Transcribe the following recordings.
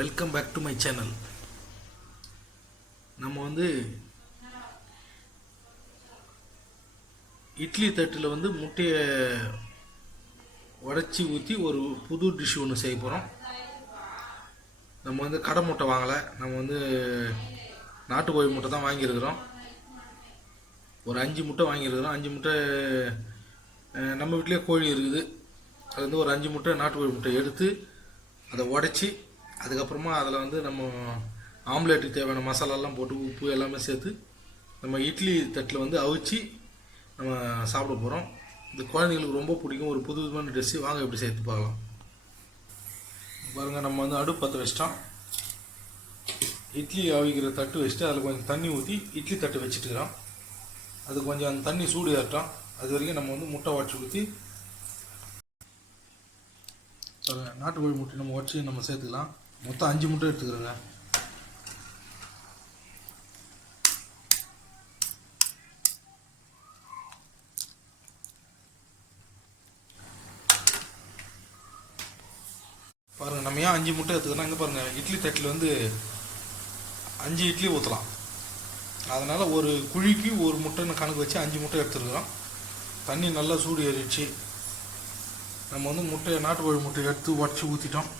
Welcome back to my channel. நம்ம வந்து இட்லி தட்டில் வந்து முட்டையை உடச்சி ஊற்றி ஒரு புது டிஷ் ஒன்று செய்ய போகிறோம். நம்ம வந்து கடை முட்டை வாங்கலை, நம்ம வந்து நாட்டுக்கோழி முட்டை தான் வாங்கியிருக்கிறோம். ஒரு 5 முட்டை வாங்கியிருக்கிறோம். 5 முட்டை நம்ம வீட்டிலே கோழி இருக்குது. அது வந்து ஒரு 5 முட்டை நாட்டுக்கோழி முட்டை எடுத்து அதை உடச்சி அதுக்கப்புறமா அதில் வந்து நம்ம ஆம்லேட்டுக்கு தேவையான மசாலாலாம் போட்டு உப்பு எல்லாமே சேர்த்து நம்ம இட்லி தட்டில் வந்து அவிச்சு நம்ம சாப்பிட போகிறோம். இந்த குழந்தைங்களுக்கு ரொம்ப பிடிக்கும், ஒரு புது விதமான டிஷ்ஷு. வாங்க எப்படி சேர்த்து பார்க்கலாம். பாருங்கள், நம்ம வந்து அடுப்பு பற்ற வச்சிட்டோம். இட்லி அவிக்கிற தட்டு வச்சுட்டு அதில் கொஞ்சம் தண்ணி ஊற்றி இட்லி தட்டு வச்சுட்டுக்கிறோம். அது கொஞ்சம் அந்த தண்ணி சூடு ஏறட்டும். அது வரைக்கும் நம்ம வந்து முட்டை உடச்சி ஊற்றி நாட்டுக்கோழி முட்டை நம்ம உடச்சி நம்ம சேர்த்துக்கலாம். மொத்தம் 5 முட்டை எடுத்துக்கிறோங்க. பாருங்கள், நம்ம ஏன் 5 முட்டை எடுத்துக்கிறோம், இங்கே பாருங்கள், இட்லி தட்டில் வந்து 5 இட்லி ஊற்றலாம். அதனால் ஒரு குழிக்கு ஒரு முட்டைன்னு கணக்கு வச்சு 5 முட்டை எடுத்துருக்குறோம். தண்ணி நல்லா சூடு ஏறிடுச்சு. நம்ம வந்து நாட்டுக்கோழி முட்டை எடுத்து உடச்சி ஊற்றிட்டோம்.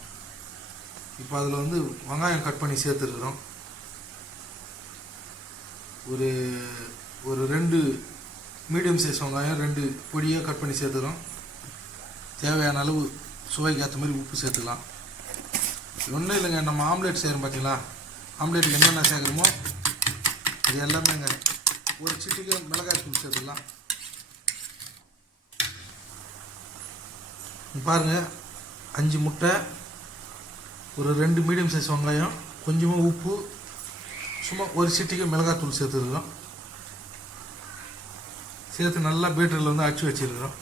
இப்போ அதில் வந்து வெங்காயம் கட் பண்ணி சேர்த்துருக்குறோம். ஒரு 2 மீடியம் சைஸ் வெங்காயம் 2 பொடியாக கட் பண்ணி சேர்த்துக்கிறோம். தேவையான அளவு சுவைக்கு ஏற்ற மாதிரி உப்பு சேர்த்துக்கலாம். ஒன்றும் இல்லைங்க, நம்ம ஆம்லேட் செய்கிறோம் பார்த்தீங்களா, ஆம்லேட்டுக்கு என்னென்ன சேர்க்குறோமோ இது எல்லாமேங்க. ஒரு சிட்டிக்கு மிளகாய் தூள் சேர்த்துக்கலாம். பாருங்கள், 5 முட்டை, ஒரு 2 மீடியம் சைஸ் வெங்காயம், கொஞ்சமாக உப்பு, சும்மா ஒரு சிட்டிக்கு மிளகாய் தூள் சேர்த்துருக்கோம். சேர்த்து நல்லா பீட்டரில் வந்து அடிச்சு வச்சுருக்கிறோம்.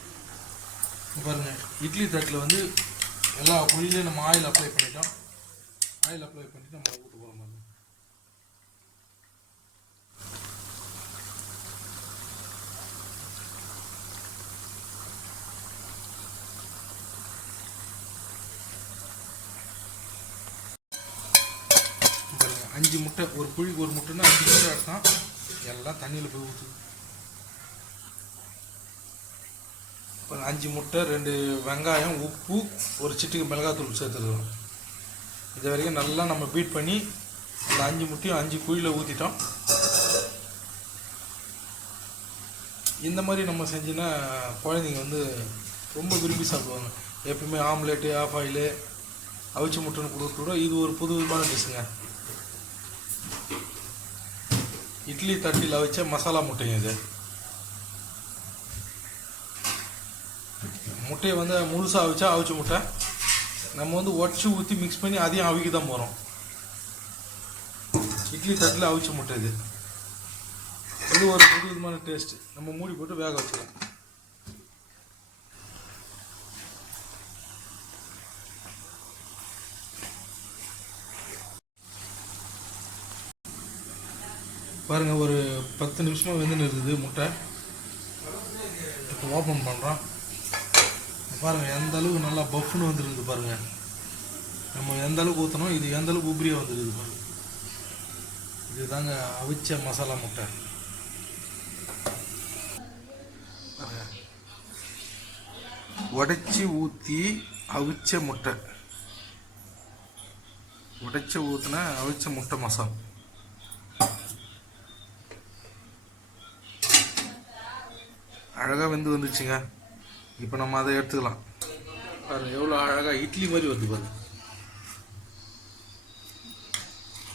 பாருங்கள், இட்லி தட்டில் வந்து எல்லா குழியிலையும் நம்ம ஆயில் அப்ளை பண்ணிட்டோம். ஆயில் அப்ளை பண்ணிவிட்டு நம்ம ஊற்ற போகிற மாதிரி. பாருங்கள், 5 முட்டை, ஒரு குழிக்கு ஒரு முட்டைன்னா 5 முட்டை எடுத்தோம். எல்லாம் தண்ணியில் போய் ஊற்று. இப்போ 5 முட்டை, 2 வெங்காயம், உப்பு, ஒரு சிட்டிக்கு மிளகாத்தூள் சேர்த்துருக்கோம். இது வரைக்கும் நல்லா நம்ம பீட் பண்ணி அந்த 5 முட்டையும் 5 குழியில் ஊற்றிட்டோம். இந்த மாதிரி நம்ம செஞ்சோன்னா குழந்தைங்க வந்து ரொம்ப விரும்பி சாப்பிடுவாங்க. எப்பவுமே ஆம்லேட்டு, ஆஃப் ஆயிலு, அவிச்ச முட்டைன்னு கொடுத்துட இது ஒரு புது விதமான டிஷ்ஷுங்க. இட்லி தட்டில் அவிச்ச மசாலா முட்டைங்க இது. முட்டையை வந்து முழுசாக அவிச்சா அவிச்ச முட்டை, நம்ம வந்து உடச்சி ஊற்றி மிக்ஸ் பண்ணி அதையும் அவிக்க தான் போகிறோம். இட்லி தட்டில் அவிச்ச முட்டை இது. இது ஒரு புது விதமான டேஸ்ட்டு. நம்ம மூடி போட்டு வேக வச்சுக்கலாம். பாருங்கள், ஒரு 10 நிமிஷமாக வெந்துன்னு இருக்குது முட்டை. இப்போ ஓப்பன் பண்ணுறோம். பாருங்கள், எந்த அளவுக்கு நல்லா பஃப்னு வந்துருக்குது. பாருங்கள், நம்ம எந்த அளவுக்கு ஊற்றணும், இது எந்த அளவுக்கு உபரியாக வந்துருக்குது. பாருங்கள், இதுதாங்க அவிச்ச மசாலா முட்டை. உடைச்சி ஊற்றி அவிச்ச முட்டை, உடைச்சி ஊற்றின அவிச்ச முட்டை மசாலா. அழகாக வெந்து வந்துச்சுங்க. இப்போ நம்ம அதை எடுத்துக்கலாம். பாருங்கள், எவ்வளோ அழகாக இட்லி மாதிரி வருது. பாருங்கள்,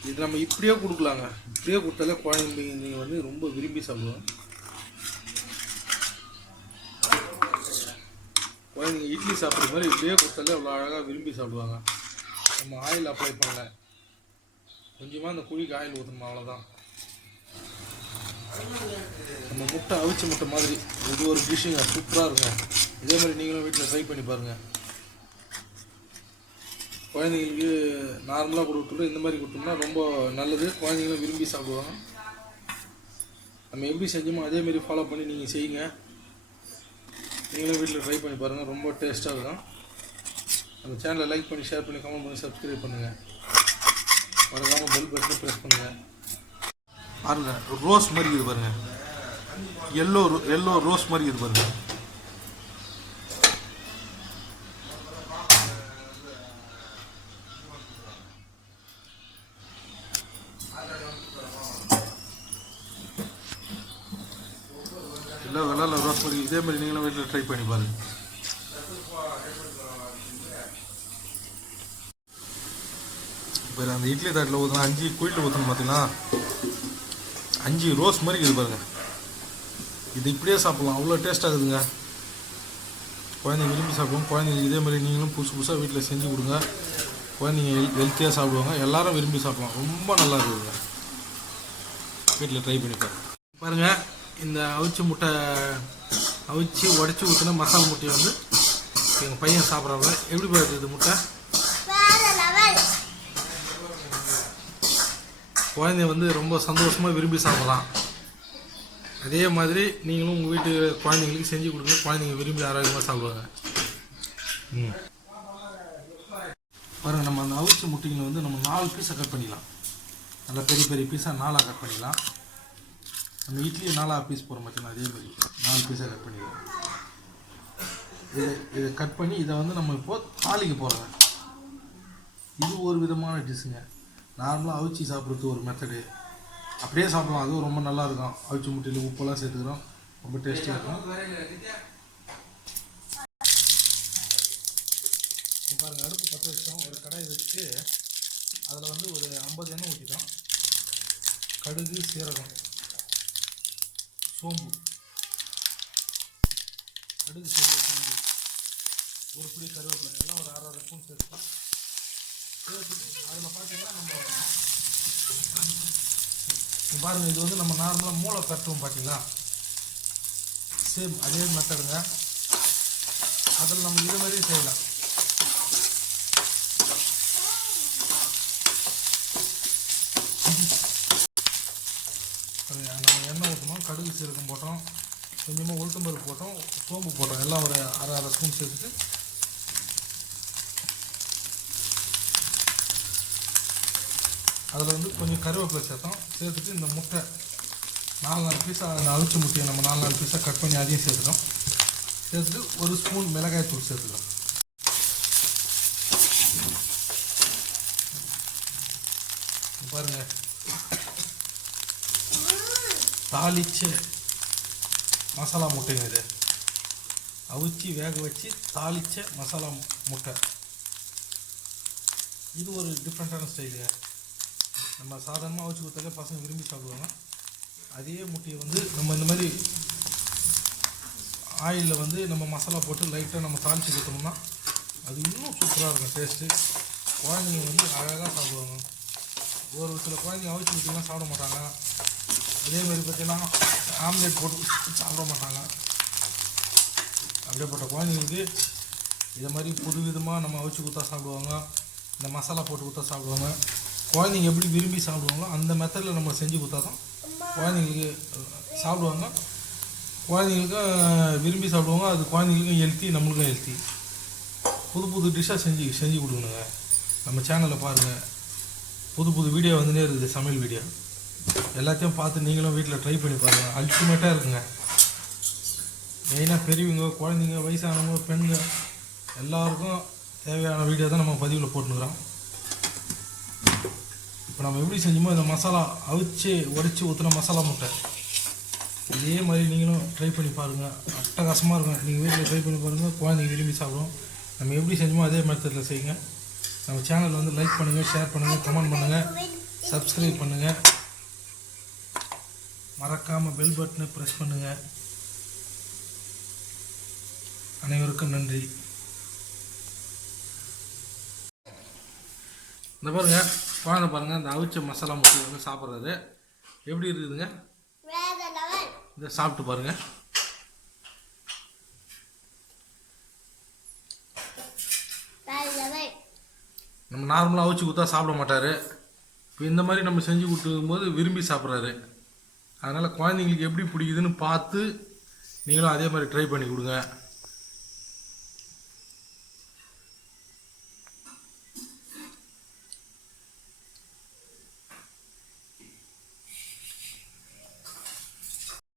இது நம்ம இப்படியே கொடுக்கலாங்க. இப்படியே கொடுத்தாலே குழந்தைங்க வந்து ரொம்ப விரும்பி சாப்பிடுவாங்க. குழந்தைங்க இட்லி சாப்பிட்ற மாதிரி இப்படியே கொடுத்தாலே அவ்வளோ அழகாக விரும்பி சாப்பிடுவாங்க. நம்ம ஆயில் அப்ளை பண்ணல, கொஞ்சமாக அந்த குழிக்கு ஆயில் ஊற்றணும், அவ்வளோதான். நம்ம முட்டை அவிச்ச முட்டை மாதிரி இது ஒரு டிஷ்ஷுங்க. சூப்பராக இருக்குங்க. இதே மாதிரி நீங்களும் வீட்டில் ட்ரை பண்ணி பாருங்கள். குழந்தைங்களுக்கு நார்மலாக கொடுத்துட்டு இந்த மாதிரி கொடுத்தோம்னா ரொம்ப நல்லது. குழந்தைங்களும் விரும்பி சாப்பிடுவாங்க. நம்ம எப்படி செஞ்சோமோ அதேமாரி ஃபாலோ பண்ணி நீங்கள் செய்யுங்க. நீங்களும் வீட்டில் ட்ரை பண்ணி பாருங்கள், ரொம்ப டேஸ்ட்டாக இருக்கும். நம்ம சேனலை லைக் பண்ணி, ஷேர் பண்ணி, கமெண்ட் பண்ணி, சப்ஸ்கிரைப் பண்ணுங்கள். மறக்காமல் பெல் பட்டனை ப்ரெஸ் பண்ணுங்கள். பாருங்கள் ரோஸ் மாதிரி இருக்குது பாருங்கள், எல்லோ ரோஸ் மாதிரி இருக்குது பாருங்கள். எல்லோ கலரில் ரோஸ் மாதிரி இதே மாதிரி நீங்களும் வீட்டில் ட்ரை பண்ணி பாருங்கள். இப்போ அந்த இட்லி தட்டில் ஊற்றினா 5 குயிலில் ஊற்றணும் பார்த்தீங்கன்னா 5 ரோஸ் மாதிரி இருக்குது பாருங்கள். இது இப்படியே சாப்பிட்லாம், அவ்வளோ டேஸ்ட்டாக இருக்குதுங்க. குழந்தைங்க விரும்பி சாப்பிடுவோம். குழந்தைங்களுக்கு இதே மாதிரி நீங்களும் புதுசாக வீட்டில் செஞ்சு கொடுங்க. குழந்தைங்க ஹெல்த்தியாக சாப்பிடுவாங்க, எல்லாரும் விரும்பி சாப்பிடலாம். ரொம்ப நல்லா இருக்குதுங்க, வீட்டில் ட்ரை பண்ணி பாருங்கள். இந்த அவிச்ச முட்டை அவிச்சு உடச்சி ஊற்றின மசாலா முட்டையை வந்து எங்கள் பையன் சாப்பிட்றாங்க. எப்படி பார்க்குறது முட்டை? குழந்தைங்க வந்து ரொம்ப சந்தோஷமாக விரும்பி சாப்பிடலாம். அதே மாதிரி நீங்களும் உங்கள் வீட்டு குழந்தைங்களுக்கு செஞ்சு கொடுங்க, குழந்தைங்க விரும்பி ஆரோக்கியமாக சாப்பிடுவாங்க. பாருங்கள், நம்ம அந்த அவிச்ச முட்டைகளை வந்து நம்ம 4 பீஸாக கட் பண்ணிக்கலாம். நல்லா பெரிய பெரிய பீஸாக 4ஆக கட் பண்ணிக்கலாம். நம்ம இட்லி 4 பீஸ் போகிற பார்த்தீங்கன்னா அதே மாதிரி 4 பீஸாக கட் பண்ணிக்கலாம். இதை கட் பண்ணி இதை வந்து நம்ம இப்போது தாளிக்க போகிறோங்க. இது ஒரு விதமான டிஷ்ஷுங்க. நார்மலாக அவிச்சி சாப்பிட்றது ஒரு மெத்தடு, அப்படியே சாப்பிடலாம், அதுவும் ரொம்ப நல்லாயிருக்கும். அவிச்சி முட்டையில் உப்பெல்லாம் சேர்த்துக்கிறோம், ரொம்ப டேஸ்டியாக இருக்கும். பாருங்கள், அடுப்பு பற்ற வச்சோம், ஒரு கடாயை வச்சு அதில் வந்து ஒரு 50 எண்ணெய் ஊற்றிட்டோம். கடுகு, சீரகம், சோம்பு, கடுகு, சீரகம், சோம்பு, ஒரு பிடி கருவேப்பிலை எல்லாம் ஒரு 1/2 ஸ்பூன் சேர்த்துக்கலாம். சேர்த்துட்டு அதில் பார்த்தீங்கன்னா நம்ம பாருங்கள், இது வந்து நம்ம நார்மலாக மூளை தட்டுவோம் பார்த்தீங்களா, சேம் அதே மெத்தடுங்க. அதில் நம்ம இது மாதிரியும் செய்யலாம். நம்ம எண்ணெய் ஊற்றணும், கடுகு சீரகம் போட்டோம், கொஞ்சமாக உளுத்தம்பருப்பு போட்டோம், சோம்பு போட்டோம், எல்லாம் ஒரு 1/2 ஸ்பூன் சேர்த்துட்டு அதில் வந்து கொஞ்சம் கருவேப்பிலை சேர்த்தோம். சேர்த்துட்டு இந்த முட்டை 4 பீஸாக, அந்த அவிச்ச முட்டையை நம்ம 4 பீஸாக கட் பண்ணி அதையும் சேர்த்துட்டோம். சேர்த்துட்டு ஒரு ஸ்பூன் மிளகாய் தூள் சேர்த்துக்கலாம். பாருங்கள், தாளிச்ச மசாலா முட்டைங்க. இது அவிச்சி வேக வச்சு தாளிச்ச மசாலா முட்டை. இது ஒரு டிஃப்ரெண்ட்டான ஸ்டைலுங்க. நம்ம சாதாரணமாக அவிச்சு கொடுத்தாலே பசங்க விரும்பி சாப்பிடுவாங்க. அதே முட்டையை வந்து நம்ம இந்த மாதிரி ஆயிலில் வந்து நம்ம மசாலா போட்டு லைட்டாக நம்ம தாளித்து கொடுத்தோம்னா அது இன்னும் சூப்பராக இருக்கும் டேஸ்ட்டு. குழந்தைங்க வந்து அழகாக சாப்பிடுவாங்க. ஒரு சில குழந்தைங்க அவிச்சு கொடுத்தீங்கன்னா சாப்பிட மாட்டாங்க. அதேமாதிரி பார்த்திங்கன்னா ஆம்லேட் போட்டு சாப்பிட மாட்டாங்க. அப்படியேப்பட்ட குழந்தைங்களுக்கு இதை மாதிரி புது விதமாக நம்ம அவிச்சு கொடுத்தா சாப்பிடுவாங்க. இந்த மசாலா போட்டு கொடுத்தா சாப்பிடுவாங்க. குழந்தைங்க எப்படி விரும்பி சாப்பிடுவாங்களோ அந்த மெத்தடில் நம்ம செஞ்சு கொடுத்தா தான் குழந்தைங்களுக்கு சாப்பிடுவாங்க. குழந்தைங்களுக்கும் விரும்பி சாப்பிடுவாங்க. அது குழந்தைங்களுக்கும் ஹெல்த்தி, நம்மளுக்கும் ஹெல்த்தி. புது டிஷ்ஷாக செஞ்சு கொடுக்கணுங்க. நம்ம சேனலில் பாருங்கள், புது வீடியோ வந்துனே இருக்குது, சமையல் வீடியோ. எல்லாத்தையும் பார்த்து நீங்களும் வீட்டில் ட்ரை பண்ணி பாருங்கள். அல்டிமேட்டாக இருக்குங்க. மெயினாக பெரியவங்க, குழந்தைங்க, வயசானவங்க, பெண்கள் எல்லாருக்கும் தேவையான வீடியோ தான் நம்ம பதிவில் போட்டுக்கிறோம். இப்போ நம்ம எப்படி செஞ்சோமோ இந்த மசாலா அவிச்சு உடச்சி ஊற்றின மசாலா முட்டை இதே மாதிரி நீங்களும் ட்ரை பண்ணி பாருங்கள். அட்டகாசமாக இருக்கும். நீங்கள் வீட்டில் ட்ரை பண்ணி பாருங்கள், குழந்தைங்க விரும்பி சாப்பிடுவோம். நம்ம எப்படி செஞ்சோமோ அதே மெத்தடில் செய்யுங்க. நம்ம சேனல் வந்து லைக் பண்ணுங்கள், ஷேர் பண்ணுங்கள், கமெண்ட் பண்ணுங்கள், சப்ஸ்கிரைப் பண்ணுங்கள். மறக்காமல் பெல் பட்டனை ப்ரெஸ் பண்ணுங்கள். அனைவருக்கும் நன்றி. இந்த பாருங்கள், குழந்தை பாருங்கள், இந்த அவிச்ச மசாலா முட்டை வந்து சாப்பிட்றது எப்படி இருக்குதுங்க. இதை சாப்பிட்டு பாருங்கள். நம்ம நார்மலாக அவிச்சு கொடுத்தா சாப்பிட மாட்டார். இப்போ இந்த மாதிரி நம்ம செஞ்சு கொடுக்கும்போது விரும்பி சாப்பிட்றாரு. அதனால் குழந்தைங்களுக்கு எப்படி பிடிக்குதுன்னு பார்த்து நீங்களும் அதே மாதிரி ட்ரை பண்ணி கொடுங்க.